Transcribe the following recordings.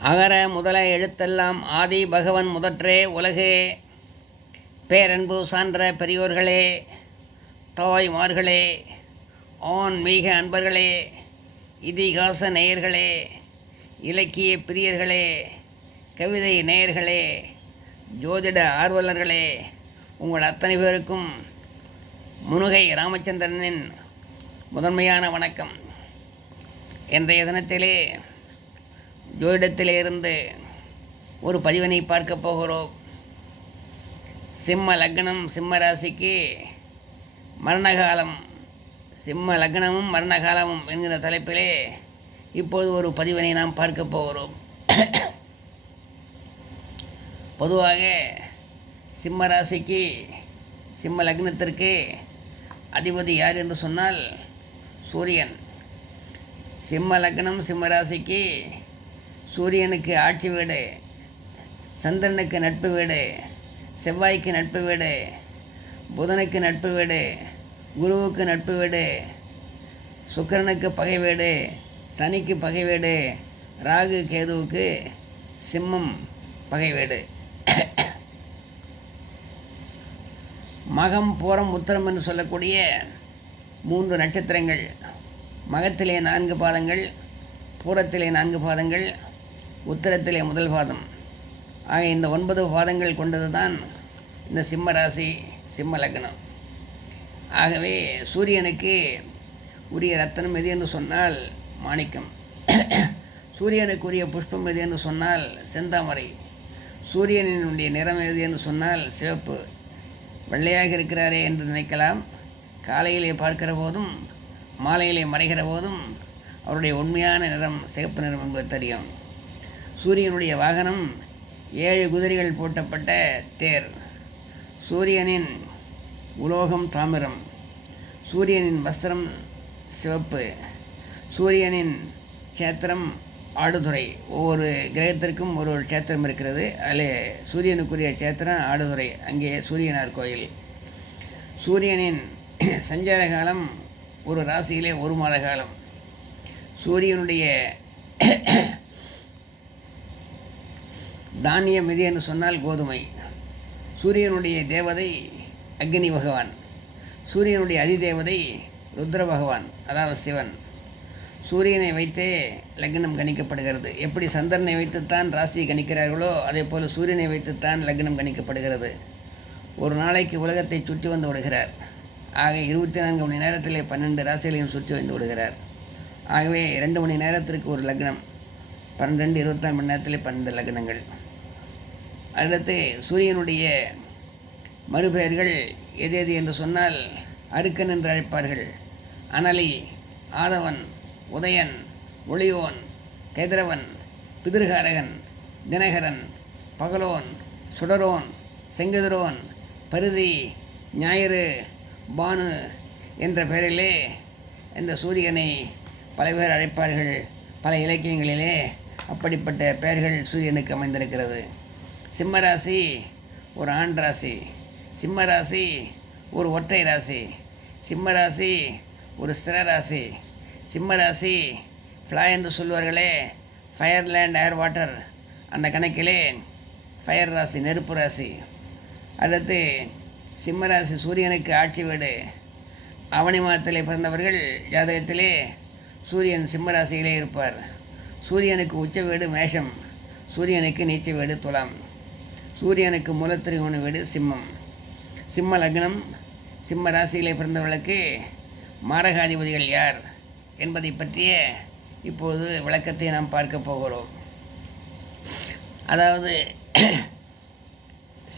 அகர முதல எழுத்தெல்லாம் ஆதி பகவன் முதற்றே உலகே. பேரன்பு சான்ற பெரியோர்களே தாய்மார்களே ஆன்மீக அன்பர்களே இதிகாச நேயர்களே இலக்கிய பிரியர்களே கவிதை நேயர்களே ஜோதிட ஆர்வலர்களே உங்கள் அத்தனை பேருக்கும் முனுகை ராமச்சந்திரனின் முதன்மையான வணக்கம். இன்றைய தினத்திலே ஜோதிடத்திலிருந்து ஒரு பதிவினை பார்க்க போகிறோம். சிம்ம லக்னம் சிம்ம ராசிக்கு மரணகாலம் சிம்ம லக்னமும் மரணகாலமும் என்கிற தலைப்பிலே இப்போது ஒரு பதிவினை நாம் பார்க்க போகிறோம். பொதுவாக சிம்ம ராசிக்கு சிம்ம லக்னத்திற்கு அதிபதி யார் என்று சொன்னால் சூரியன். சிம்ம லக்னம் சிம்ம ராசிக்கு சூரியனுக்கு ஆட்சி வீடு சந்திரனுக்கு நட்பு வீடு செவ்வாய்க்கு நட்பு வீடு புதனுக்கு நட்பு வீடு குருவுக்கு நட்பு வீடு சுக்கரனுக்கு பகை வீடு சனிக்கு பகை வீடு ராகு கேதுவுக்கு சிம்மம் பகை வீடு. மகம் பூரம் உத்தரம் என்று சொல்லக்கூடிய மூன்று நட்சத்திரங்கள். மகத்திலே நான்கு பாதங்கள் பூரத்திலே நான்கு பாதங்கள் உத்தரத்திலே முதல் பாதம். ஆக இந்த ஒன்பது பாதங்கள் கொண்டது தான் இந்த சிம்ம ராசி சிம்ம லக்னம். ஆகவே சூரியனுக்கு உரிய ரத்தனம் எது என்று சொன்னால் மாணிக்கம். சூரியனுக்குரிய புஷ்பம் எது என்று சொன்னால் செந்தாமரை. சூரியனினுடைய நிறம் எது என்று சொன்னால் சிவப்பு. வெள்ளையாக இருக்கிறாரே என்று நினைக்கலாம். காலையிலே பார்க்கிற போதும் மாலையிலே மறைகிற போதும் அவருடைய உண்மையான நிறம் சிவப்பு நிறம் என்பது தெரியும். சூரியனுடைய வாகனம் ஏழு குதிரைகள் பூட்டப்பட்ட தேர். சூரியனின் உலோகம் தாமிரம். சூரியனின் வஸ்திரம் சிவப்பு. சூரியனின் க்ஷேத்திரம் ஆடுதுறை. ஒவ்வொரு கிரகத்திற்கும் ஒரு ஒரு க்ஷேத்திரம் இருக்கிறது. அதில் சூரியனுக்குரிய க்ஷேத்திரம் ஆடுதுறை. அங்கே சூரியனார் கோயில். சூரியனின் சஞ்சார காலம் ஒரு ராசியிலே ஒரு மாத காலம். சூரியனுடைய தானியம் எது என்று சொன்னால் கோதுமை. சூரியனுடைய தேவதை அக்னி பகவான். சூரியனுடைய அதிதேவதை ருத்ர பகவான் அதாவது சிவன். சூரியனை வைத்தே லக்னம் கணிக்கப்படுகிறது. எப்படி சந்திரனை வைத்துத்தான் ராசியை கணிக்கிறார்களோ அதே போல் சூரியனை வைத்துத்தான் லக்னம் கணிக்கப்படுகிறது. ஒரு நாளைக்கு உலகத்தை சுற்றி வந்து விடுகிறார். ஆக இருபத்தி நான்கு மணி நேரத்திலே பன்னெண்டு ராசிகளையும் சுற்றி வந்து விடுகிறார். ஆகவே ரெண்டு மணி நேரத்திற்கு ஒரு லக்னம். பன்னெண்டு இருபத்தாறு மணி நேரத்தில் பன்னெண்டு லக்னங்கள். அடுத்து சூரியனுடைய மறுபெயர்கள் எது எது என்று சொன்னால் அருக்கன் என்று அழைப்பார்கள். அனலி ஆதவன் உதயன் ஒளியோன் கேதிரவன் பிதிருகாரகன் தினகரன் பகலோன் சுடரோன் செங்கதிரோன் பருதி ஞாயிறு பானு என்ற பெயரிலே இந்த சூரியனை பல பேர் அழைப்பார்கள். பல இலக்கியங்களிலே அப்படிப்பட்ட பெயர்கள் சூரியனுக்கு அமைந்திருக்கிறது. சிம்மராசி ஒரு ஆண் ராசி. சிம்ம ராசி ஒரு ஒற்றை ராசி. சிம்மராசி ஒரு ஸ்திர ராசி. சிம்மராசி ஃப்ளா என்று சொல்வார்களே ஃபயர் லேண்ட் ஏர் வாட்டர் அந்த கணக்கிலே ஃபயர் ராசி நெருப்பு ராசி. அடுத்து சிம்மராசி சூரியனுக்கு ஆட்சி வீடு. அவனி மாதத்திலே பிறந்தவர்கள் ஜாதகத்திலே சூரியன் சிம்மராசியிலே இருப்பார். சூரியனுக்கு உச்ச வீடு மேஷம் சூரியனுக்கு நீச்ச வீடு துலாம் சூரியனுக்கு மூலத்திரிகோண வீடு சிம்மம். சிம்ம லக்னம் சிம்ம ராசியிலே பிறந்தவர்களுக்கு மாரகாதிபதிகள் யார் என்பதை பற்றிய இப்போது விளக்கத்தை நாம் பார்க்க போகிறோம். அதாவது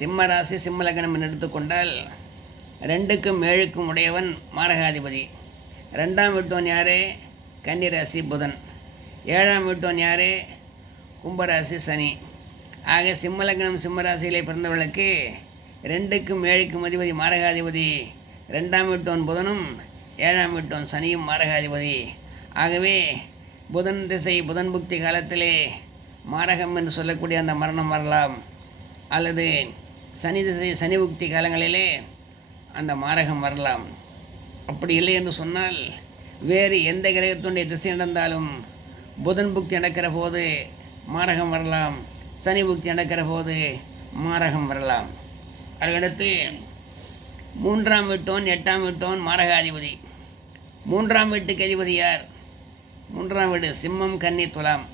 சிம்ம ராசி சிம்ம லக்னம் என்று எடுத்துக்கொண்டால் ரெண்டுக்கும் ஏழுக்கும் உடையவன் மாரகாதிபதி. ரெண்டாம் விட்டோன் யார்? கன்னிராசி புதன். ஏழாம் வீட்டோன் யார்? கும்பராசி சனி. ஆக சிம்மலக்னம் சிம்மராசியிலே பிறந்தவர்களுக்கு ரெண்டுக்கும் ஏழுக்கும் அதிபதி மாரகாதிபதி. ரெண்டாம் வீட்டோன் புதனும் ஏழாம் வீட்டோன் சனியும் மாரகாதிபதி. ஆகவே புதன் திசை புதன் புக்தி காலத்திலே மாரகம் என்று சொல்லக்கூடிய அந்த மரணம் வரலாம். அல்லது சனி திசை சனி புக்தி காலங்களிலே அந்த மாரகம் வரலாம். அப்படி இல்லை என்று சொன்னால் வேறு எந்த கிரகத்துடைய திசை நடந்தாலும் புதன் புக்தி நடக்கிற போது மாரகம் வரலாம். சனி புக்தி நடக்கிற போது மாரகம் வரலாம். அதுக்கடுத்து மூன்றாம் வீட்டோன் எட்டாம் வீட்டோன் மாரகாதிபதி. மூன்றாம் வீட்டுக்கு அதிபதி யார்? மூன்றாம் வீடு சிம்மம் கன்னி துலாம்.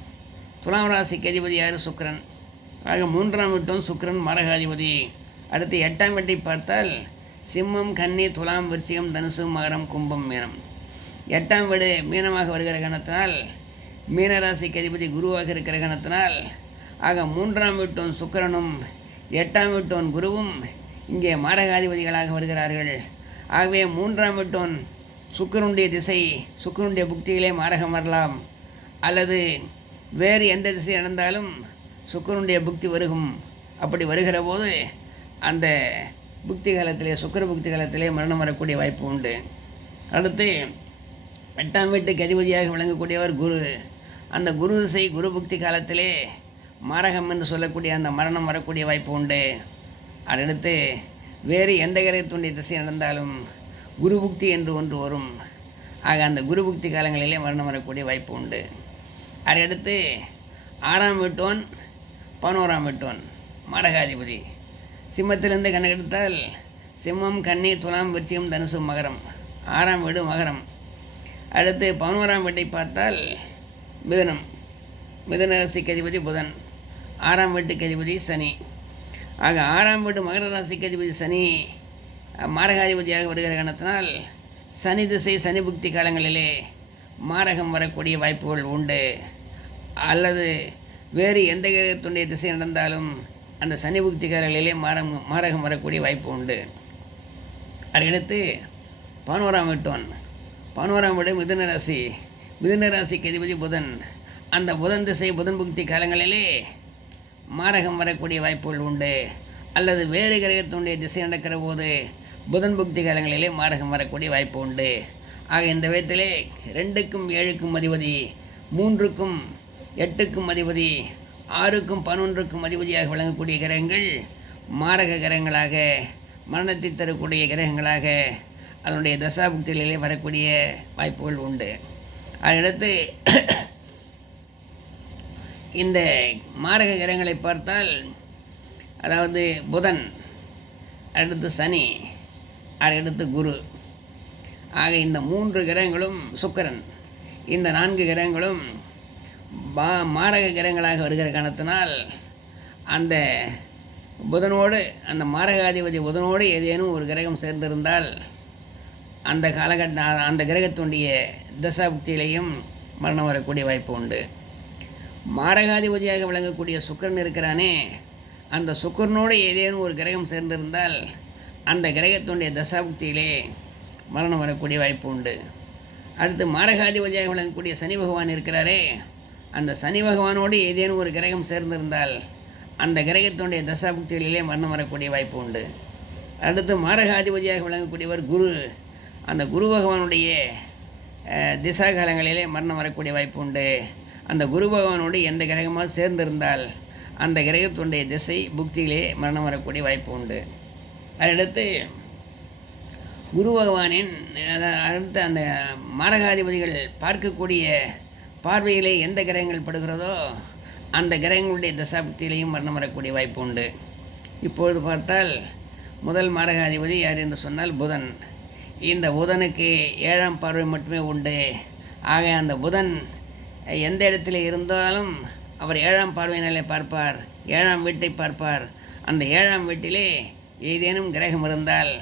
துலாம் ராசிக்கு அதிபதி யார்? சுக்கரன். ஆக மூன்றாம் வீட்டும் சுக்கிரன் மாரகாதிபதி. அடுத்து எட்டாம் வீட்டை பார்த்தால் சிம்மம் கன்னி துலாம் விருச்சிகம் தனுசு மகரம் கும்பம் மீனம். எட்டாம் வீடு மீனமாக வருகிற கணத்தினால் மீனராசிக்கு அதிபதி குருவாக இருக்கிற கணத்தினால் ஆக மூன்றாம் வீட்டோன் சுக்கிரனும் எட்டாம் வீட்டோன் குருவும் இங்கே மாரகாதிபதிகளாக வருகிறார்கள். ஆகவே மூன்றாம் வீட்டோன் சுக்கரனுடைய திசை சுக்கரனுடைய புக்தியிலே மாரகம் வரலாம். அல்லது வேறு எந்த திசை நடந்தாலும் சுக்கரனுடைய புக்தி வருகும். அப்படி வருகிற போது அந்த புக்தி காலத்திலே சுக்கிர புக்தி காலத்திலே மரணம் வரக்கூடிய வாய்ப்பு உண்டு. அடுத்து எட்டாம் வீட்டுக்கு அதிபதியாக விளங்கக்கூடியவர் குரு. அந்த குரு திசை குரு புக்தி காலத்திலே மாரகம் என்று சொல்லக்கூடிய அந்த மரணம் வரக்கூடிய வாய்ப்பு உண்டு. அடுத்து வேறு எந்த கிரகத்துடைய திசை நடந்தாலும் குரு புக்தி என்று ஒன்று வரும். ஆக அந்த குரு புக்தி காலங்களிலே மரணம் வரக்கூடிய வாய்ப்பு உண்டு. அதையடுத்து ஆறாம் வீட்டோன் பதினோராம் வீட்டோன் மரகாதிபதி. சிம்மத்திலிருந்து கணக்கெடுத்தால் சிம்மம் கன்னி துலாம் விருச்சிகம் தனுசு மகரம். ஆறாம் வீடு மகரம். அடுத்து பதினோராம் வீட்டை பார்த்தால் மிதனம். மிதன ராசிக்கு அதிபதி புதன். ஆறாம் வீட்டுக்கு அதிபதி சனி. ஆக ஆறாம் வீட்டு மகர ராசிக்கு அதிபதி சனி மாரகாதிபதியாக வருகிற காரணத்தினால் சனி திசை சனி புக்தி காலங்களிலே மாரகம் வரக்கூடிய வாய்ப்புகள் உண்டு. அல்லது வேறு எந்த கிரகத்துடைய திசை நடந்தாலும் அந்த சனி புக்தி காலங்களிலே மாரம் மாரகம் வரக்கூடிய வாய்ப்பு உண்டு. அதையடுத்து பதினோராம் வீட்டோன் பதினோராம் வீடு மிதுன ராசி. மிதுனராசிக்கு அதிபதி புதன். அந்த புதன் திசை புதன் புக்தி காலங்களிலே மாரகம் வரக்கூடிய வாய்ப்புகள் உண்டு. அல்லது வேறு கிரகத்தினுடைய திசை நடக்கிற போது புதன் புக்தி காலங்களிலே மாரகம் வரக்கூடிய வாய்ப்பு உண்டு. ஆக இந்த விதத்திலே ரெண்டுக்கும் ஏழுக்கும் அதிபதி மூன்றுக்கும் எட்டுக்கும் அதிபதி ஆறுக்கும் பதினொன்றுக்கும் அதிபதியாக விளங்கக்கூடிய கிரகங்கள் மாரக கிரகங்களாக மரணத்தை தரக்கூடிய கிரகங்களாக அதனுடைய தசாபுக்திகளிலே வரக்கூடிய வாய்ப்புகள் உண்டு. அதையடுத்து இந்த மாரக கிரகங்களை பார்த்தால் அதாவது புதன் அடுத்து சனி அடுத்து குரு. ஆக இந்த மூன்று கிரகங்களும் சுக்கரன். இந்த நான்கு கிரகங்களும் பா மாரக கிரகங்களாக வருகிற காரணத்தினால் அந்த புதனோடு அந்த மாரகாதிபதி புதனோடு ஏதேனும் ஒரு கிரகம் சேர்ந்திருந்தால் அந்த காலகட்ட அந்த கிரகத்தினுடைய தசாபுக்தியிலையும் மரணம் வரக்கூடிய வாய்ப்பு உண்டு. மாரகாதிபதியாக விளங்கக்கூடிய சுக்கரன் இருக்கிறானே அந்த சுக்கரனோடு ஏதேனும் ஒரு கிரகம் சேர்ந்திருந்தால் அந்த கிரகத்தினுடைய தசாபுக்தியிலே மரணம் வரக்கூடிய வாய்ப்பு உண்டு. அடுத்து மாரகாதிபதியாக விளங்கக்கூடிய சனி பகவான் இருக்கிறாரே அந்த சனி பகவானோடு ஏதேனும் ஒரு கிரகம் சேர்ந்திருந்தால் அந்த கிரகத்தினுடைய தசாபுக்திகளிலே மரணம் வரக்கூடிய வாய்ப்பு உண்டு. அடுத்து மாரகாதிபதியாக விளங்கக்கூடியவர் குரு. அந்த குரு பகவானுடைய அஹ், திசா காலங்களிலே மரணம் வரக்கூடிய வாய்ப்பு உண்டு. அந்த குரு பகவானோடு எந்த கிரகமாக சேர்ந்திருந்தால் அந்த கிரகத்துடைய திசை புக்தியிலே மரணம் வரக்கூடிய வாய்ப்பு உண்டு. அதடுத்து குரு பகவானின் அடுத்து அந்த மாரகாதிபதிகள் பார்க்கக்கூடிய பார்வையிலே எந்த கிரகங்கள் படுகிறதோ அந்த கிரகங்களுடைய தசாபுக்தியிலையும் மரணம் வரக்கூடிய வாய்ப்பு உண்டு. இப்பொழுது பார்த்தால் முதல் மாரகாதிபதி யார் என்று சொன்னால் புதன். இந்த புதனுக்கு ஏழாம் பார்வை மட்டுமே உண்டு. ஆக அந்த புதன் எந்த இடத்துல இருந்தாலும் அவர் ஏழாம் பார்வையினாலே பார்ப்பார் ஏழாம் வீட்டை பார்ப்பார். அந்த ஏழாம் வீட்டிலே ஏதேனும் கிரகம் இருந்தால்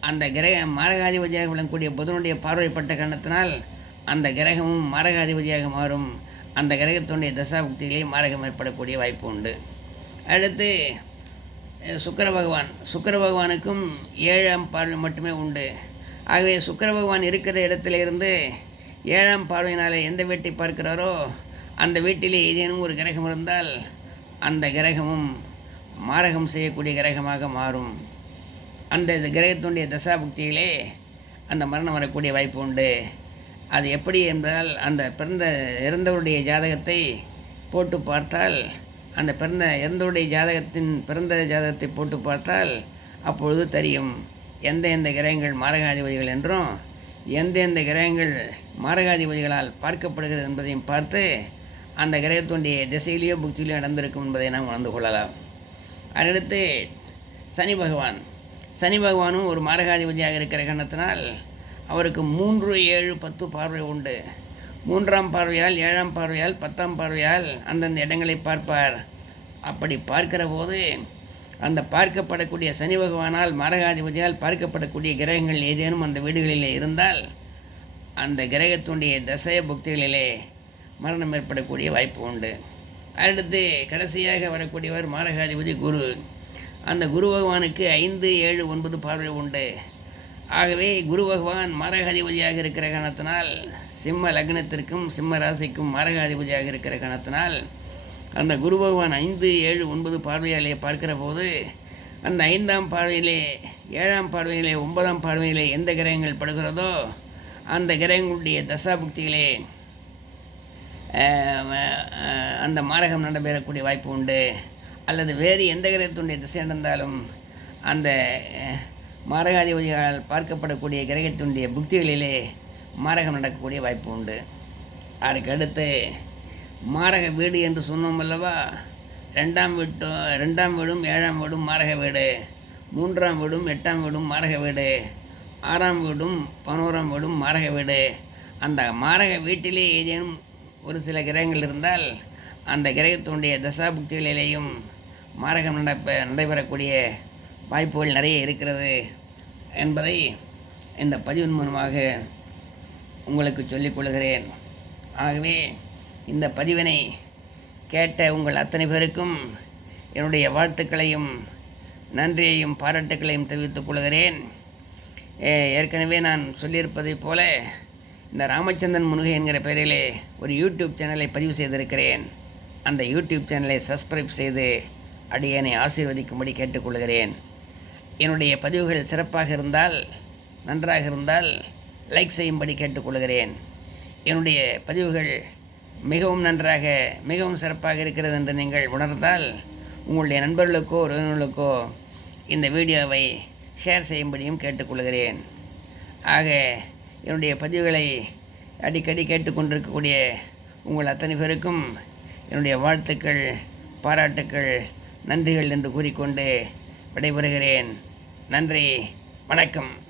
அந்த கிரக மாரகாதிபதியாக விளங்கக்கூடிய புதனுடைய பார்வைப்பட்ட கண்ணத்தினால் அந்த கிரகமும் மாரகாதிபதியாக மாறும். அந்த கிரகத்தினுடைய தசாபுக்திகளே மாரகம் ஏற்படக்கூடிய வாய்ப்பு உண்டு. அடுத்து சுக்கர பகவான். சுக்கர பகவானுக்கும் ஏழாம் பார்வை மட்டுமே உண்டு. ஆகவே சுக்கர பகவான் இருக்கிற இடத்துல இருந்து ஏழாம் பார்வையினாலே எந்த வீட்டை பார்க்கிறாரோ அந்த வீட்டிலே ஏதேனும் ஒரு கிரகம் இருந்தால் அந்த கிரகமும் மாரகம் செய்யக்கூடிய கிரகமாக மாறும். அந்த கிரகத்தினுடைய தசாபுக்தியிலே அந்த மரணம் வரக்கூடிய வாய்ப்பு உண்டு. அது எப்படி என்றால் அந்த பிறந்த இறந்தவருடைய ஜாதகத்தை போட்டு பார்த்தால் அந்த பிறந்த இறந்தவருடைய ஜாதகத்தின் பிறந்த ஜாதகத்தை போட்டு பார்த்தால் அப்பொழுது தெரியும். எந்தெந்த கிரகங்கள் மாரகாதிபதிகள் என்றும் எந்தெந்த கிரகங்கள் மாரகாதிபதிகளால் பார்க்கப்படுகிறது என்பதையும் பார்த்து அந்த கிரகத்துடைய திசையிலேயோ புக்தியிலேயோ நடந்திருக்கும் என்பதை நாம் உணர்ந்து கொள்ளலாம். அடுத்து சனி பகவான். சனி பகவானும் ஒரு மாரகாதிபதியாக இருக்கிற கணத்தினால் அவருக்கு மூன்று ஏழு பத்து பார்வை உண்டு. மூன்றாம் பார்வையால் ஏழாம் பார்வையால் பத்தாம் பார்வையால் அந்தந்த இடங்களை பார்ப்பார். அப்படி பார்க்கிற போது அந்த பார்க்கப்படக்கூடிய சனி பகவானால் மாரகாதிபதியால் பார்க்கப்படக்கூடிய கிரகங்கள் ஏதேனும் அந்த வீடுகளிலே இருந்தால் அந்த கிரகத்தினுடைய தசைய புக்திகளிலே மரணம் ஏற்படக்கூடிய வாய்ப்பு உண்டு. அடுத்து கடைசியாக வரக்கூடியவர் மாரகாதிபதி குரு. அந்த குரு பகவானுக்கு ஐந்து ஏழு ஒன்பது பார்வை உண்டு. ஆகவே குரு பகவான் மாரகாதிபதியாக இருக்கிற காரணத்தினால் சிம்ம லக்னத்திற்கும் சிம்ம ராசிக்கும் மாரகாதிபதியாக இருக்கிற காரணத்தினால் அந்த குரு பகவான் ஐந்து ஏழு ஒன்பது பார்வையாலே பார்க்கிற போது அந்த ஐந்தாம் பார்வையிலே ஏழாம் பார்வையிலே ஒன்பதாம் பார்வையிலே எந்த கிரகங்கள் படுகிறதோ அந்த கிரகங்களுடைய தசாபுக்திகளே அந்த மாரகம் நடைபெறக்கூடிய வாய்ப்பு உண்டு. அல்லது வேறு எந்த கிரகத்தினுடைய திசை நடந்தாலும் அந்த மாரகாதிபதிகளால் பார்க்கப்படக்கூடிய கிரகத்தினுடைய புக்திகளிலே மாரகம் நடக்கக்கூடிய வாய்ப்பு உண்டு. அதுக்கடுத்து மாரக வீடு என்று சொன்னோம் அல்லவா? ரெண்டாம் வீட்டு ரெண்டாம் வீடும் ஏழாம் வீடும் மாரக வீடு மூன்றாம் வீடும் எட்டாம் வீடும் மாரக வீடு ஆறாம் வீடும் பதினோராம் வீடும் மாரக வீடு. அந்த மாரக வீட்டிலே ஏதேனும் ஒரு சில கிரகங்கள் இருந்தால் அந்த கிரகத்தினுடைய தசாபுக்திகளிலேயும் மாரகம் நடப்ப நடைபெறக்கூடிய வாய்ப்புகள் நிறைய இருக்கிறது என்பதை இந்த பதிவின் மூலமாக உங்களுக்கு சொல்லிக் கொள்கிறேன். ஆகவே இந்த பதிவினை கேட்ட உங்கள் அத்தனை பேருக்கும் என்னுடைய வாழ்த்துக்களையும் நன்றியையும் பாராட்டுக்களையும் தெரிவித்துக் கொள்கிறேன். ஏற்கனவே நான் சொல்லியிருப்பதைப் போல இந்த ராமச்சந்திரன் முனுகை என்கிற பெயரிலே ஒரு யூடியூப் சேனலை பதிவு செய்திருக்கிறேன். அந்த யூடியூப் சேனலை சப்ஸ்கிரைப் செய்து அடியனை ஆசீர்வதிக்கும்படி கேட்டுக்கொள்கிறேன். என்னுடைய பதிவுகள் சிறப்பாக இருந்தால் நன்றாக இருந்தால் லைக் செய்யும்படி கேட்டுக்கொள்கிறேன். என்னுடைய பதிவுகள் மிகவும் நன்றாக மிகவும் சிறப்பாக இருக்கிறது என்று நீங்கள் உணர்ந்தால் உங்களுடைய நண்பர்களுக்கோ உறவினர்களுக்கோ இந்த வீடியோவை ஷேர் செய்யும்படியும் கேட்டுக்கொள்கிறேன். ஆக என்னுடைய பதிவுகளை அடிக்கடி கேட்டுக்கொண்டிருக்கக்கூடிய உங்கள் அத்தனை பேருக்கும் என்னுடைய வாழ்த்துக்கள் பாராட்டுக்கள் நன்றிகள் என்று கூறிக்கொண்டு விடைபெறுகிறேன். நன்றி வணக்கம்.